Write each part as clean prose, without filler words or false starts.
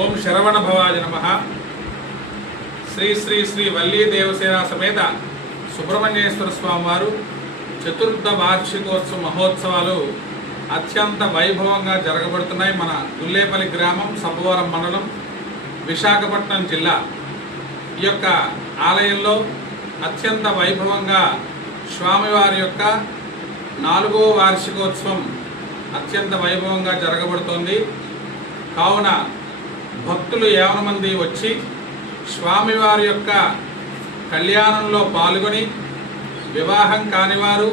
ఓం శరవణ భవాయ నమః. శ్రీ శ్రీ శ్రీ వల్లీ దేవసేన సమేత సుబ్రహ్మణ్యేశ్వర స్వామి వారు చతుర్థ వార్షికోత్సవ మహోత్సవాలు అత్యంత వైభవంగా జరగబడుతున్నాయి. మన గుల్లేపల్లి గ్రామం, సబ్బవరం మండలం, విశాఖపట్నం జిల్లా. ఈ యొక్క ఆలయంలో అత్యంత వైభవంగా స్వామివారి యొక్క 4వ వార్షికోత్సవం అత్యంత వైభవంగా జరగబడుతోంది. కావున భక్తులు 50 మంది వచ్చి స్వామివారి యొక్క కళ్యాణంలో పాల్గొని వివాహం కానివారు,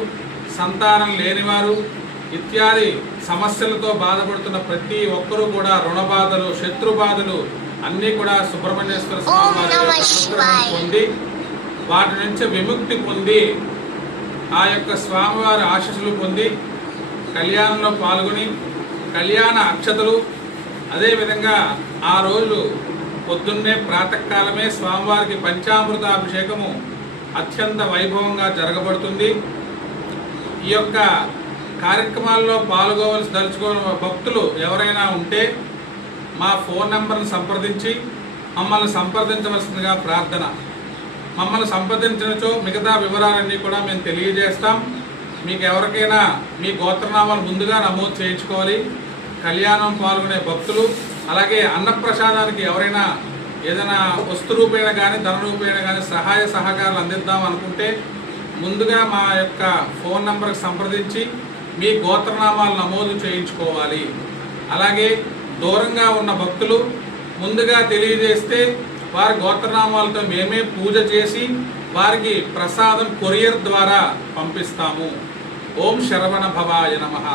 సంతానం లేనివారు ఇత్యాది సమస్యలతో బాధపడుతున్న ప్రతి ఒక్కరూ కూడా రుణ బాధలు, శత్రు బాధలు అన్నీ కూడా సుబ్రహ్మణ్యేశ్వర స్వామి వారి అనుగ్రహం పొంది వాటి నుంచి విముక్తి పొంది ఆ యొక్క స్వామివారి ఆశీస్సులు పొంది కళ్యాణంలో పాల్గొని కళ్యాణ అక్షతలు, అదేవిధంగా ఆ రోజు పొద్దున్నే ప్రాతకాలమే స్వామివారికి పంచామృతాభిషేకము అత్యంత వైభవంగా జరగబడుతుంది. ఈ యొక్క కార్యక్రమాల్లో దలుచుకోని భక్తులు ఎవరైనా ఉంటే మా ఫోన్ నెంబర్ని సంప్రదించి మమ్మల్ని సంప్రదించవలసిందిగా ప్రార్థన. మమ్మల్ని సంప్రదించినచో మిగతా వివరాలన్నీ కూడా మేము తెలియజేస్తాం. మీకు ఎవరికైనా మీ గోత్రనామాలు ముందుగా నమోదు చేయించుకోవాలి. కళ్యాణం పాల్గొనే భక్తులు, అలాగే అన్నప్రసాదానికి ఎవరైనా ఏదైనా వస్తు రూపేణ కానీ ధన రూపేణ కానీ సహాయ సహకారాలు అందిద్దాం అనుకుంటే ముందుగా మా యొక్క ఫోన్ నెంబర్కి సంప్రదించి మీ గోత్రనామాలు నమోదు చేయించుకోవాలి. అలాగే దూరంగా ఉన్న భక్తులు ముందుగా తెలియజేస్తే వారి గోత్రనామాలతో మేమే పూజ చేసి వారికి ప్రసాదం కొరియర్ ద్వారా పంపిస్తాము. ఓం శరవణ భవాయ నమః.